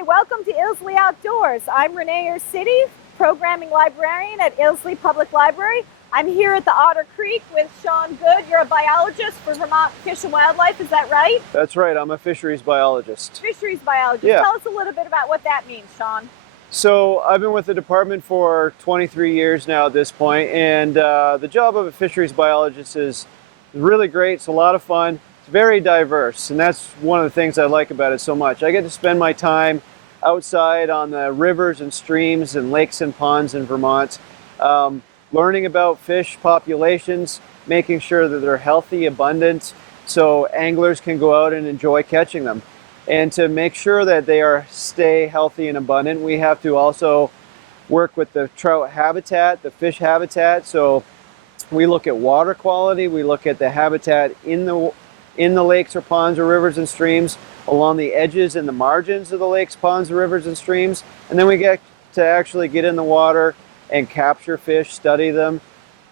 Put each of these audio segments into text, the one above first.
Hi, welcome to Ilsley Outdoors. I'm Renee City, programming librarian at Ilsley Public Library. I'm here at the Otter Creek with Shawn Good. You're a biologist for Vermont Fish and Wildlife, is that right? That's right, I'm a fisheries biologist. Fisheries biologist. Yeah. Tell us a little bit about what that means, Shawn. So I've been with the department for 23 years now at this point, and the job of a fisheries biologist is really great. It's a lot of fun. It's very diverse, and that's one of the things I like about it so much. I get to spend my time outside on the rivers and streams and lakes and ponds in Vermont, learning about fish populations, making sure that they're healthy, abundant, so anglers can go out and enjoy catching them. And to make sure that they stay healthy and abundant, we have to also work with the trout habitat, the fish habitat. So we look at water quality, we look at the habitat in the lakes or ponds or rivers and streams, along the edges and the margins of the lakes, ponds, rivers, and streams. And then we get to actually get in the water and capture fish, study them,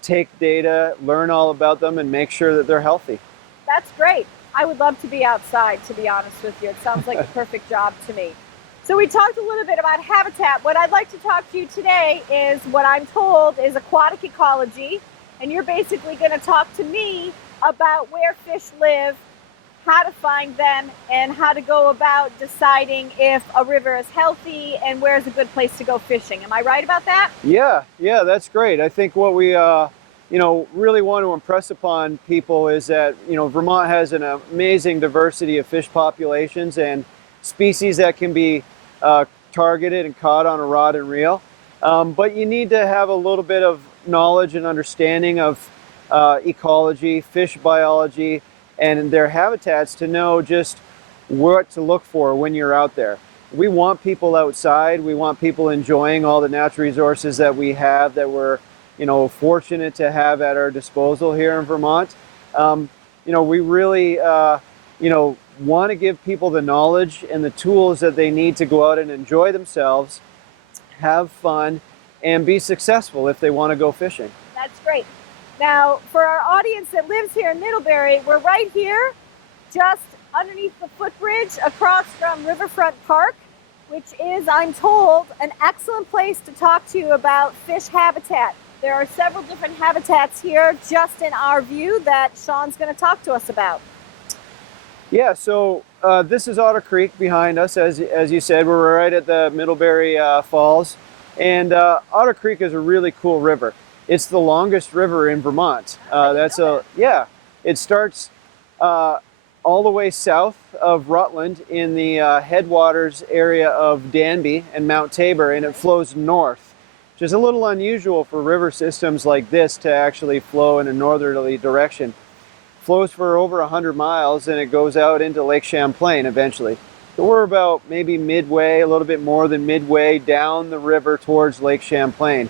take data, learn all about them, and make sure that they're healthy. That's great. I would love to be outside, to be honest with you. It sounds like the perfect job to me. So we talked a little bit about habitat. What I'd like to talk to you today is what I'm told is aquatic ecology. And you're basically going to talk to me about where fish live, how to find them, and how to go about deciding if a river is healthy and where's a good place to go fishing. Am I right about that? Yeah, that's great. I think what we really want to impress upon people is that, Vermont has an amazing diversity of fish populations and species that can be targeted and caught on a rod and reel. But you need to have a little bit of knowledge and understanding of ecology, fish biology, and their habitats to know just what to look for when you're out there. We want people outside. We want people enjoying all the natural resources that we have, that we're fortunate to have at our disposal here in Vermont. We really, want to give people the knowledge and the tools that they need to go out and enjoy themselves, have fun, and be successful if they want to go fishing. That's great. Now, for our audience that lives here in Middlebury, we're right here, just underneath the footbridge across from Riverfront Park, which is, I'm told, an excellent place to talk to you about fish habitat. There are several different habitats here just in our view that Shawn's going to talk to us about. Yeah, so this is Otter Creek behind us. As you said, we're right at the Middlebury Falls. And Otter Creek is a really cool river. It's the longest river in Vermont. It starts all the way south of Rutland in the headwaters area of Danby and Mount Tabor, and it flows north, which is a little unusual for river systems like this to actually flow in a northerly direction. Flows for over 100 miles and it goes out into Lake Champlain eventually. So we're about maybe midway, a little bit more than midway down the river towards Lake Champlain.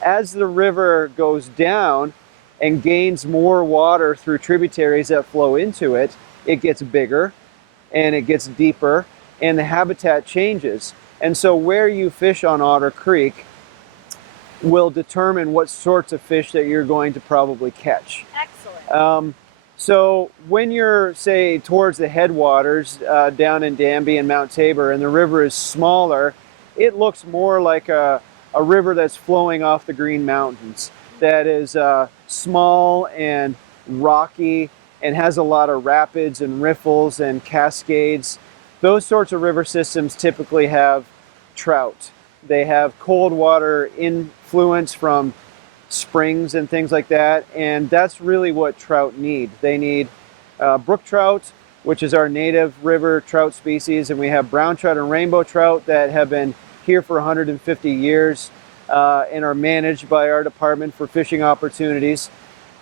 As the river goes down and gains more water through tributaries that flow into it, it gets bigger and it gets deeper and the habitat changes. And so where you fish on Otter Creek will determine what sorts of fish that you're going to probably catch. Excellent. So when you're, say, towards the headwaters down in Danby and Mount Tabor and the river is smaller, it looks more like a river that's flowing off the Green Mountains, that is small and rocky and has a lot of rapids and riffles and cascades. Those sorts of river systems typically have trout. They have cold water influence from springs and things like that, and that's really what trout need. They need brook trout, which is our native river trout species, and we have brown trout and rainbow trout that have been here for 150 years and are managed by our department for fishing opportunities.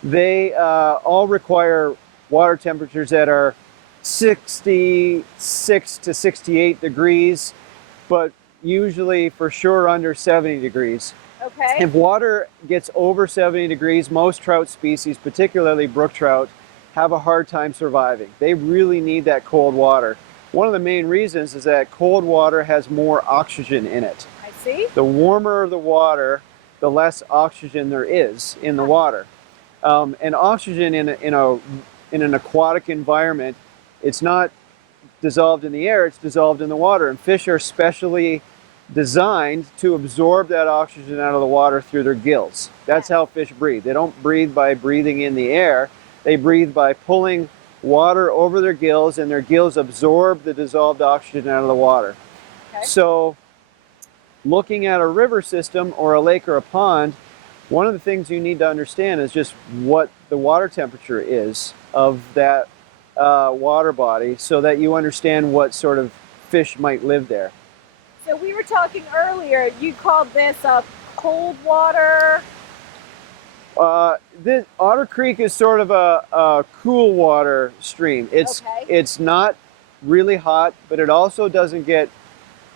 They all require water temperatures that are 66 to 68 degrees, but usually for sure under 70 degrees. Okay. If water gets over 70 degrees, most trout species, particularly brook trout, have a hard time surviving. They really need that cold water. One of the main reasons is that cold water has more oxygen in it. I see. The warmer the water, the less oxygen there is in the water. And oxygen in an aquatic environment, it's not dissolved in the air, it's dissolved in the water. And fish are specially designed to absorb that oxygen out of the water through their gills. That's how fish breathe. They don't breathe by breathing in the air. They breathe by pulling water over their gills, and their gills absorb the dissolved oxygen out of the water. Okay. So looking at a river system or a lake or a pond, one of the things you need to understand is just what the water temperature is of that water body, so that you understand what sort of fish might live there. So we were talking earlier, you called this a cold water. This Otter Creek is sort of a cool water stream. It's not really hot, but it also doesn't get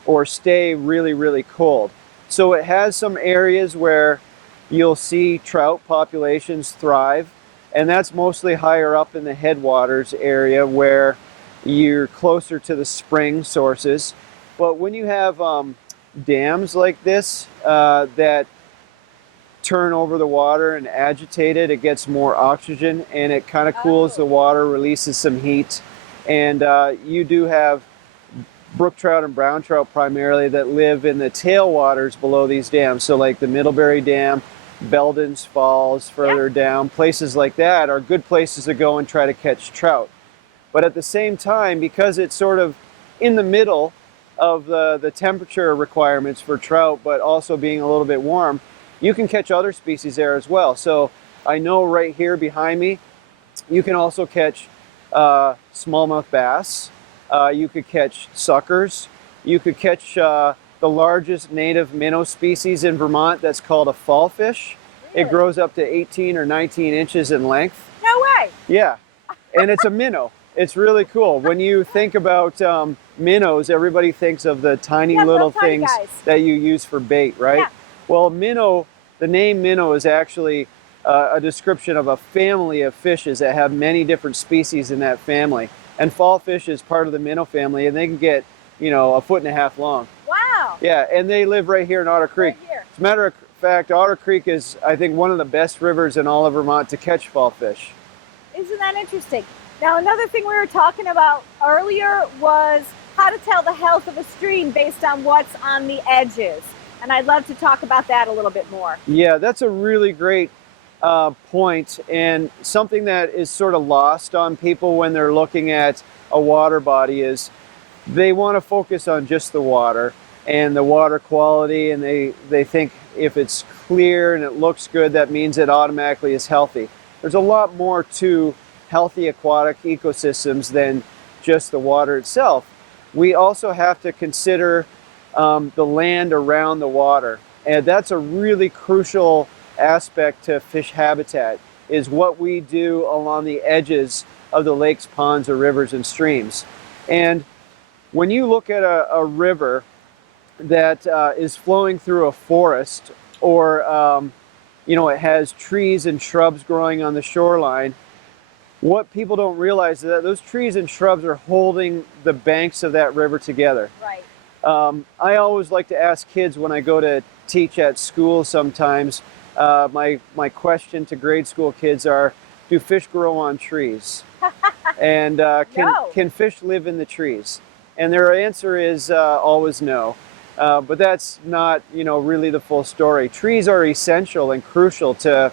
or stay really, really cold. So it has some areas where you'll see trout populations thrive, and that's mostly higher up in the headwaters area where you're closer to the spring sources. But when you have dams like this that turn over the water and agitate it, it gets more oxygen and it kind of cools the water, releases some heat. And you do have brook trout and brown trout primarily that live in the tailwaters below these dams. So like the Middlebury Dam, Belden's Falls, further down, places like that are good places to go and try to catch trout. But at the same time, because it's sort of in the middle of the temperature requirements for trout, but also being a little bit warm, you can catch other species there as well. So I know right here behind me, you can also catch smallmouth bass. You could catch suckers. You could catch the largest native minnow species in Vermont that's called a fall fish. Really? It grows up to 18 or 19 inches in length. No way! Yeah, and it's a minnow. It's really cool. When you think about minnows, everybody thinks of the tiny little things that you use for bait, right? Yeah. Well, minnow, the name minnow is actually a description of a family of fishes that have many different species in that family. And fall fish is part of the minnow family, and they can get, you know, 1.5 feet long. Wow. Yeah, and they live right here in Otter Creek. Right here. As a matter of fact, Otter Creek is, I think, one of the best rivers in all of Vermont to catch fall fish. Isn't that interesting? Now, another thing we were talking about earlier was how to tell the health of a stream based on what's on the edges. And I'd love to talk about that a little bit more. Yeah, that's a really great point, and something that is sort of lost on people when they're looking at a water body is they want to focus on just the water and the water quality, and they think if it's clear and it looks good, that means it automatically is healthy. There's a lot more to healthy aquatic ecosystems than just the water itself. We also have to consider the land around the water, and that's a really crucial aspect to fish habitat, is what we do along the edges of the lakes, ponds, or rivers and streams. And when you look at a river that is flowing through a forest, or you know, it has trees and shrubs growing on the shoreline, what people don't realize is that those trees and shrubs are holding the banks of that river together. Right. I always like to ask kids when I go to teach at school sometimes, my question to grade school kids are, do fish grow on trees? And can fish live in the trees? And their answer is always no. But that's not, you know, really the full story. Trees are essential and crucial to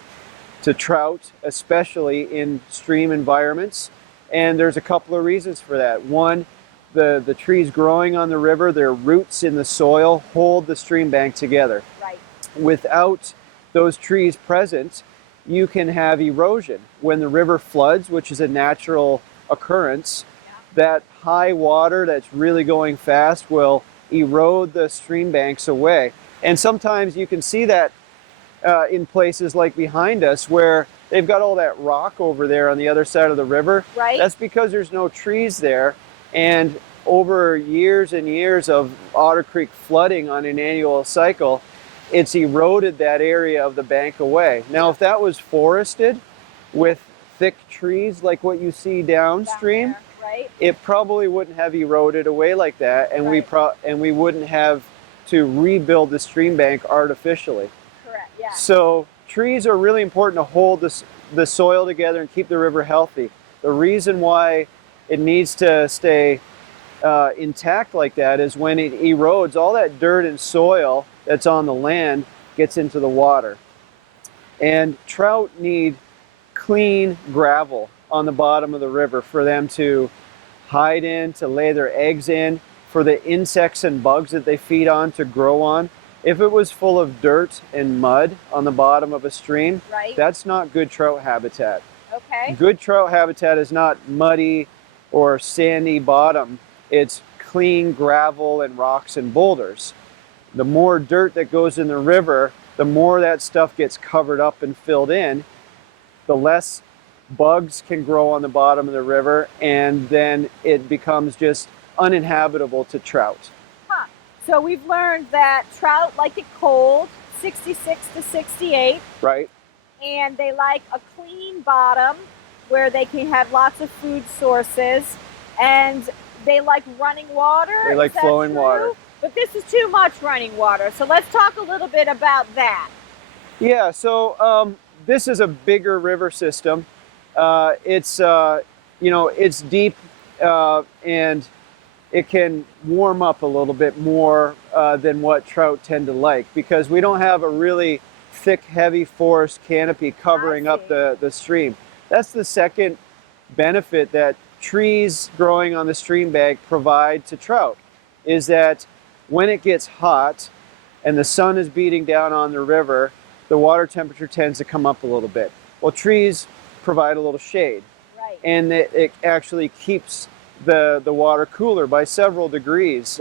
trout, especially in stream environments. And there's a couple of reasons for that. One, the trees growing on the river, their roots in the soil hold the stream bank together. Right. Without those trees present, you can have erosion. When the river floods, which is a natural occurrence, that high water that's really going fast will erode the stream banks away. And sometimes you can see that in places like behind us where they've got all that rock over there on the other side of the river. Right. That's because there's no trees there. And over years and years of Otter Creek flooding on an annual cycle, it's eroded that area of the bank away. Now, if that was forested with thick trees like what you see downstream, right, it probably wouldn't have eroded away like that, and we wouldn't have to rebuild the stream bank artificially. Correct. Yeah. So trees are really important to hold the soil together and keep the river healthy. The reason why it needs to stay intact like that is when it erodes, all that dirt and soil that's on the land gets into the water. And trout need clean gravel on the bottom of the river for them to hide in, to lay their eggs in, for the insects and bugs that they feed on to grow on. If it was full of dirt and mud on the bottom of a stream, Right. that's not good trout habitat. Okay. Good trout habitat is not muddy or sandy bottom. It's clean gravel and rocks and boulders. The more dirt that goes in the river, the more that stuff gets covered up and filled in, the less bugs can grow on the bottom of the river, and then it becomes just uninhabitable to trout. Huh. So we've learned that trout like it cold, 66 to 68. Right? And they like a clean bottom where they can have lots of food sources, and they like running water. They like flowing water. But this is too much running water. So let's talk a little bit about that. Yeah, so this is a bigger river system. It's it's deep and it can warm up a little bit more than what trout tend to like, because we don't have a really thick, heavy forest canopy covering up the stream. That's the second benefit that trees growing on the stream bank provide to trout, is that when it gets hot and the sun is beating down on the river, the water temperature tends to come up a little bit. Well, trees provide a little shade, Right. and it actually keeps the water cooler by several degrees.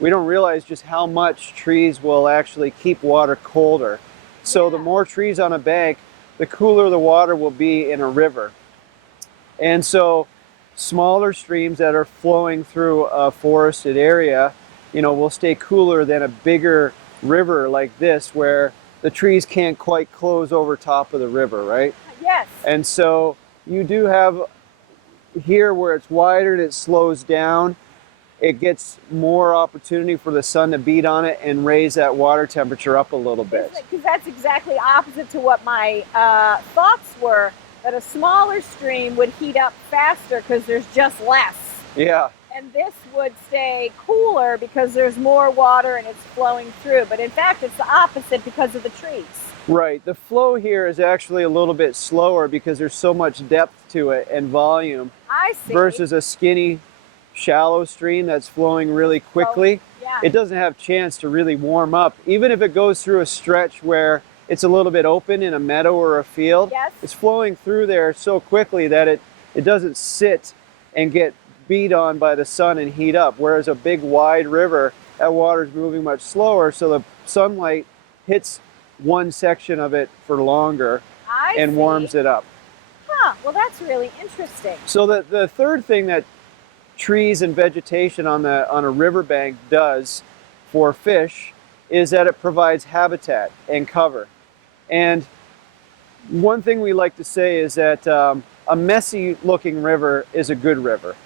We don't realize just how much trees will actually keep water colder. So the more trees on a bank, the cooler the water will be in a river. And so smaller streams that are flowing through a forested area, will stay cooler than a bigger river like this, where the trees can't quite close over top of the river, right? Yes. And so you do have here where it's wider and it slows down, it gets more opportunity for the sun to beat on it and raise that water temperature up a little bit. Because that's exactly opposite to what my thoughts were, that a smaller stream would heat up faster because there's just less. Yeah. And this would stay cooler because there's more water and it's flowing through. But in fact, it's the opposite because of the trees. Right. The flow here is actually a little bit slower because there's so much depth to it and volume. I see. Versus a skinny, shallow stream that's flowing really quickly. Yeah. It doesn't have a chance to really warm up. Even if it goes through a stretch where it's a little bit open in a meadow or a field, Yes. it's flowing through there so quickly that it doesn't sit and get beat on by the sun and heat up. Whereas a big wide river, that water is moving much slower, so the sunlight hits one section of it for longer and warms it up. Huh. Well, that's really interesting. So the third thing that trees and vegetation on a riverbank does for fish is that it provides habitat and cover. And one thing we like to say is that a messy looking river is a good river.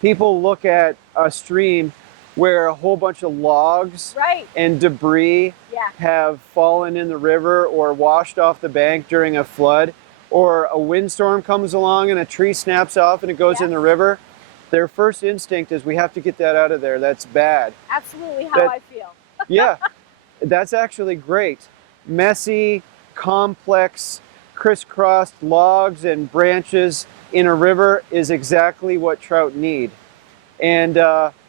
People look at a stream where a whole bunch of logs Right. and debris Yeah. have fallen in the river or washed off the bank during a flood, or a windstorm comes along and a tree snaps off and it goes in the river. Their first instinct is, we have to get that out of there. That's bad. Absolutely how I feel. Yeah, that's actually great. Messy, complex, crisscrossed logs and branches in a river is exactly what trout need. And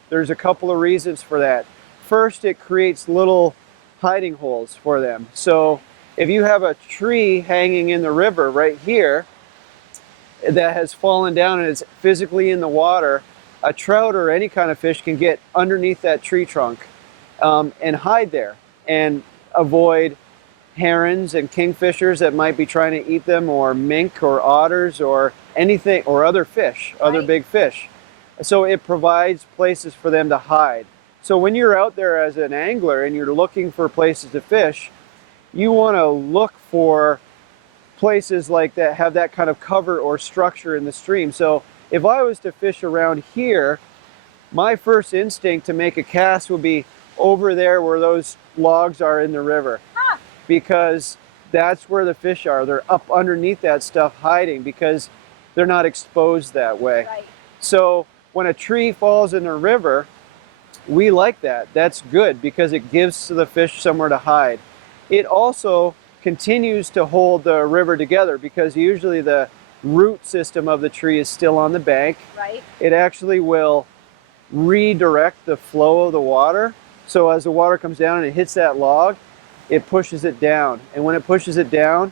there's a couple of reasons for that. First, it creates little hiding holes for them. So if you have a tree hanging in the river right here that has fallen down and is physically in the water, a trout or any kind of fish can get underneath that tree trunk and hide there and avoid herons and kingfishers that might be trying to eat them, or mink or otters or anything, or other fish, other big fish. So it provides places for them to hide. So when you're out there as an angler and you're looking for places to fish, you want to look for places like that have that kind of cover or structure in the stream. So if I was to fish around here, my first instinct to make a cast would be over there where those logs are in the river, because that's where the fish are. They're up underneath that stuff hiding because they're not exposed that way. Right. So when a tree falls in a river, we like that. That's good because it gives the fish somewhere to hide. It also continues to hold the river together because usually the root system of the tree is still on the bank. Right. It actually will redirect the flow of the water. So as the water comes down and it hits that log, it pushes it down. And when it pushes it down,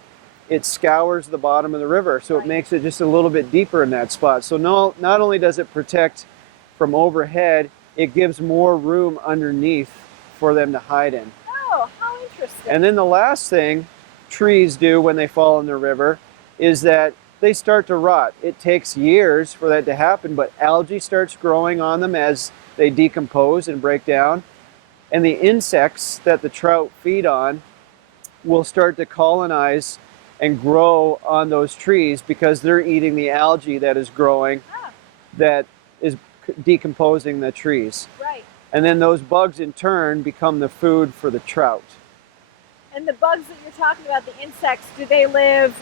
it scours the bottom of the river. So Right. it makes it just a little bit deeper in that spot. So not only does it protect from overhead, it gives more room underneath for them to hide in. Oh, how interesting. And then the last thing trees do when they fall in the river is that they start to rot. It takes years for that to happen, but algae starts growing on them as they decompose and break down. And the insects that the trout feed on will start to colonize and grow on those trees because they're eating the algae that is growing that is decomposing the trees. Right. And then those bugs in turn become the food for the trout. And the bugs that you're talking about, the insects, do they live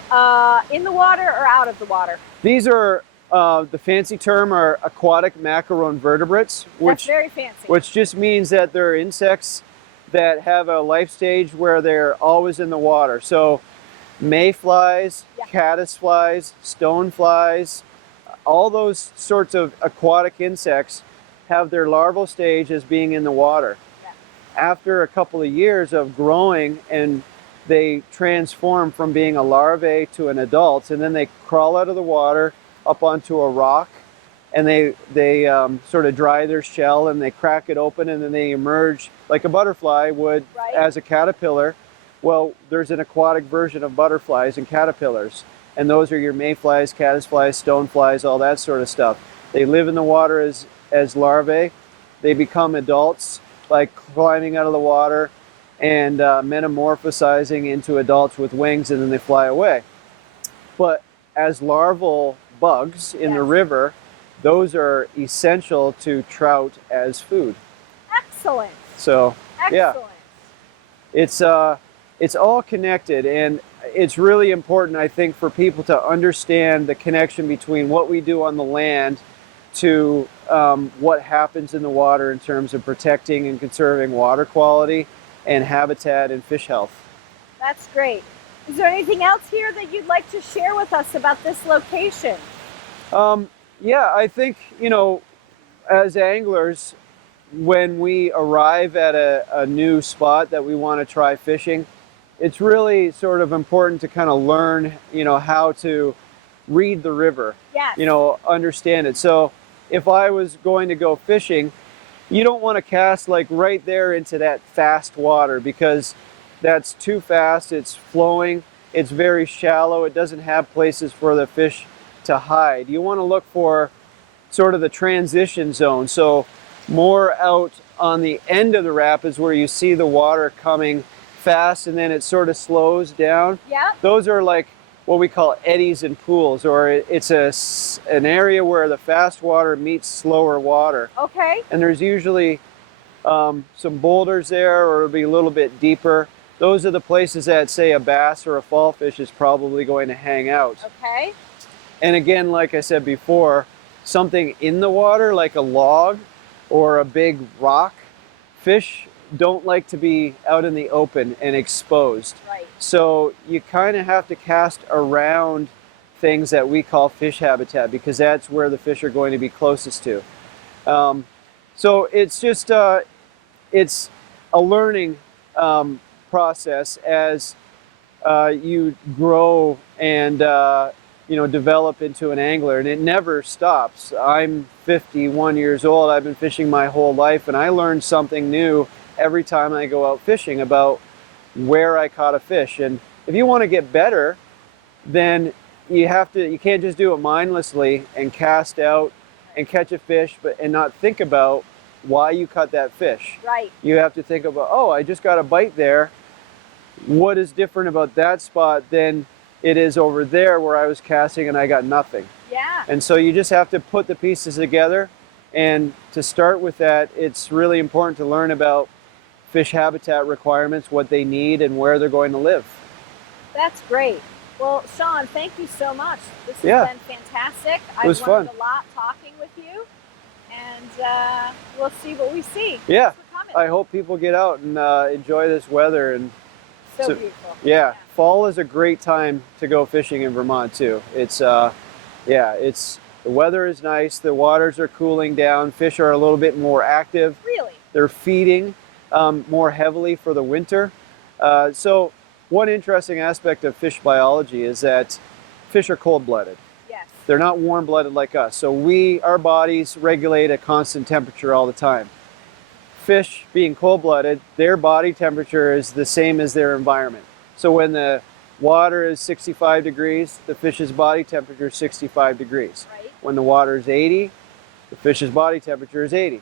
in the water or out of the water? These are, the fancy term are aquatic macroinvertebrates, That's very fancy. which just means that they're insects that have a life stage where they're always in the water. So mayflies, Yeah. caddisflies, stoneflies, all those sorts of aquatic insects have their larval stage as being in the water. After a couple of years of growing, and they transform from being a larvae to an adult, and then they crawl out of the water up onto a rock, and they sort of dry their shell and they crack it open, and then they emerge like a butterfly would Right. as a caterpillar. Well, there's an aquatic version of butterflies and caterpillars, and those are your mayflies, caddisflies, stoneflies, all that sort of stuff. They live in the water as larvae. They become adults by climbing out of the water and metamorphosizing into adults with wings, and then they fly away. But as larval bugs in the Yes. river, those are essential to trout as food. Excellent. So Excellent. yeah, it's all connected, and it's really important, I think, for people to understand the connection between what we do on the land to what happens in the water in terms of protecting and conserving water quality and habitat and fish health. That's great. Is there anything else here that you'd like to share with us about this location? Yeah, I think, as anglers, when we arrive at a new spot that we want to try fishing, it's really sort of important to kind of learn, how to read the river, Yes. understand it. So if I was going to go fishing, you don't want to cast like right there into that fast water because that's too fast, it's flowing, it's very shallow, it doesn't have places for the fish to hide. You want to look for sort of the transition zone. So more out on the end of the rapids where you see the water coming fast and then it sort of slows down. Yeah. Those are like what we call eddies and pools, or it's an area where the fast water meets slower water. Okay. And there's usually some boulders there, or it'll be a little bit deeper. Those are the places that, say, a bass or a fall fish is probably going to hang out. Okay. And again, like I said before, something in the water, like a log or a big rock, fish don't like to be out in the open and exposed. Right. So you kind of have to cast around things that we call fish habitat because that's where the fish are going to be closest to. So it's just, it's a learning process as you grow and develop into an angler, and it never stops. I'm 51 years old. I've been fishing my whole life, and I learn something new every time I go out fishing about where I caught a fish. And if you want to get better, then you can't just do it mindlessly and cast out and catch a fish and not think about why you caught that fish. Right. You have to think about, oh, I just got a bite there. What is different about that spot than it is over there where I was casting and I got nothing? Yeah. And so you just have to put the pieces together. And to start with that, it's really important to learn about fish habitat requirements, what they need, and where they're going to live. That's great. Well, Shawn, thank you so much. This has Yeah. been fantastic. It was I've learned fun. a lot talking with you. and we'll see what we see. Yeah, Thanks for coming. I hope people get out and enjoy this weather. And So beautiful. yeah, fall is a great time to go fishing in Vermont too. It's the weather is nice, the waters are cooling down, fish are a little bit more active. Really? They're feeding more heavily for the winter. So one interesting aspect of fish biology is that fish are cold-blooded. Yes. They're not warm-blooded like us. So our bodies regulate a constant temperature all the time. Fish, being cold-blooded, their body temperature is the same as their environment. So when the water is 65 degrees, the fish's body temperature is 65 degrees. Right. When the water is 80, the fish's body temperature is 80.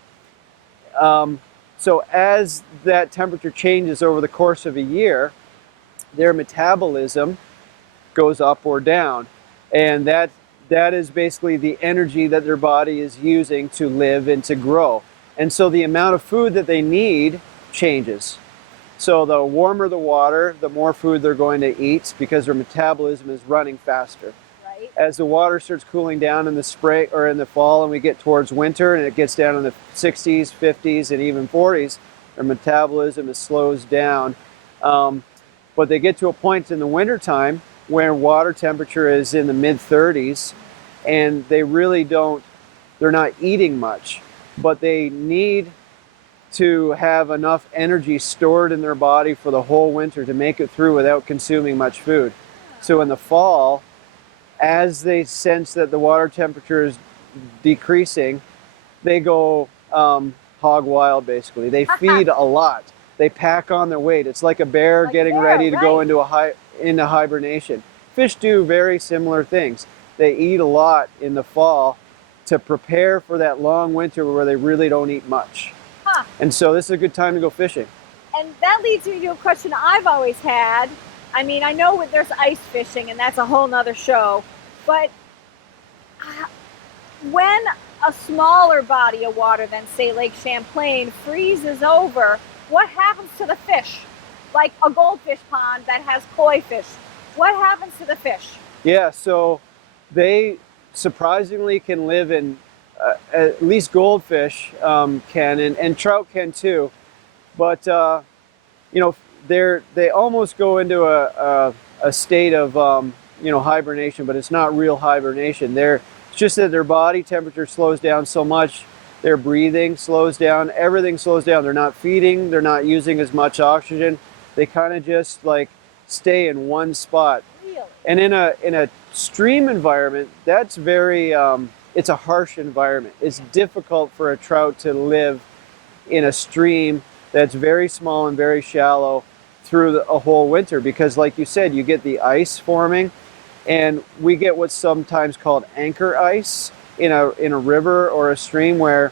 So as that temperature changes over the course of a year, their metabolism goes up or down. And that is basically the energy that their body is using to live and to grow. And so the amount of food that they need changes. So the warmer the water, the more food they're going to eat because their metabolism is running faster. Right. As the water starts cooling down in the spring or in the fall and we get towards winter and it gets down in the 60s, 50s, and even 40s, their metabolism slows down. But they get to a point in the wintertime where water temperature is in the mid-30s and they're not eating much, but they need to have enough energy stored in their body for the whole winter to make it through without consuming much food. So in the fall, as they sense that the water temperature is decreasing, they go hog wild basically. They feed a lot. They pack on their weight. It's like a bear getting ready to go into hibernation. Fish do very similar things. They eat a lot in the fall to prepare for that long winter where they really don't eat much. Huh. And so this is a good time to go fishing. And that leads me to a question I've always had. I mean, I know there's ice fishing, and that's a whole nother show. But when a smaller body of water than, say, Lake Champlain freezes over, what happens to the fish? Like a goldfish pond that has koi fish. What happens to the fish? Yeah, so they surprisingly can live in, at least goldfish can, and trout can too. But, they almost go into a state of, hibernation, but it's not real hibernation. It's just that their body temperature slows down so much, their breathing slows down, everything slows down. They're not feeding, they're not using as much oxygen. They kind of just like stay in one spot. Really? And in a stream environment, that's very, it's a harsh environment. It's difficult for a trout to live in a stream that's very small and very shallow through a whole winter because, like you said, you get the ice forming, and we get what's sometimes called anchor ice in a river or a stream where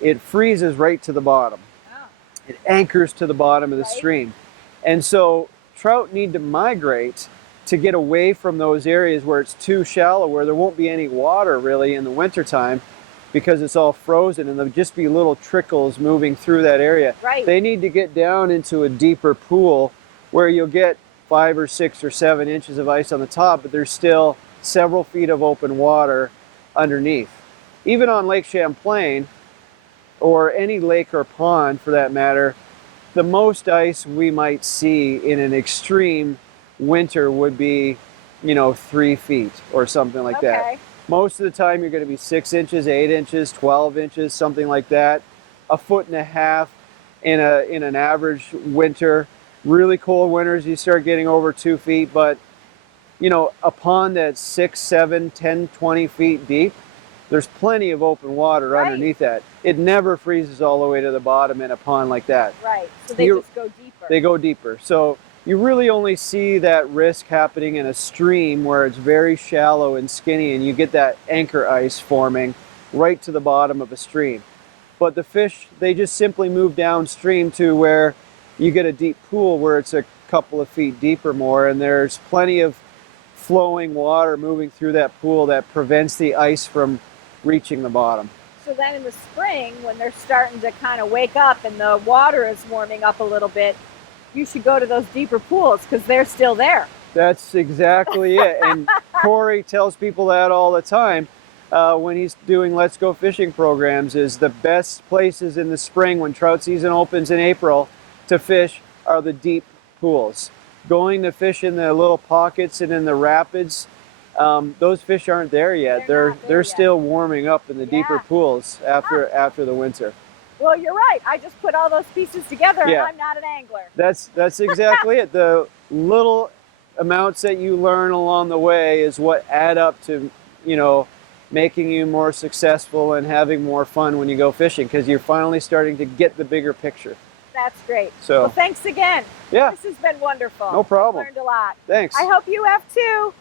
it freezes right to the bottom. Oh. It anchors to the bottom of the stream. And so trout need to migrate to get away from those areas where it's too shallow, where there won't be any water really in the wintertime because it's all frozen and there'll just be little trickles moving through that area. Right. They need to get down into a deeper pool where you'll get 5 or 6 or 7 inches of ice on the top, but there's still several feet of open water underneath. Even on Lake Champlain, or any lake or pond for that matter, the most ice we might see in an extreme winter would be, 3 feet or something like that. Most of the time you're going to be 6 inches, 8 inches, 12 inches, something like that. 1.5 feet in an average winter. Really cold winters, you start getting over 2 feet, but a pond that's 6, 7, 10, 20 feet deep, there's plenty of open water underneath that. It never freezes all the way to the bottom in a pond like that. Right, so they just go deeper. They go deeper. So you really only see that risk happening in a stream where it's very shallow and skinny and you get that anchor ice forming right to the bottom of a stream. But the fish, they just simply move downstream to where you get a deep pool where it's a couple of feet deep or more, and there's plenty of flowing water moving through that pool that prevents the ice from reaching the bottom. So then in the spring, when they're starting to kind of wake up and the water is warming up a little bit, you should go to those deeper pools because they're still there. That's exactly it. And Corey tells people that all the time. when he's doing Let's Go Fishing programs is the best places in the spring when trout season opens in April to fish are the deep pools. Going to fish in the little pockets and in the rapids, those fish aren't there yet. They're still warming up in the deeper pools after the winter. Well, you're right. I just put all those pieces together and I'm not an angler. That's exactly it. The little amounts that you learn along the way is what add up to, you know, making you more successful and having more fun when you go fishing, because you're finally starting to get the bigger picture. That's great. So, well, thanks again. Yeah. This has been wonderful. No problem. I've learned a lot. Thanks. I hope you have too.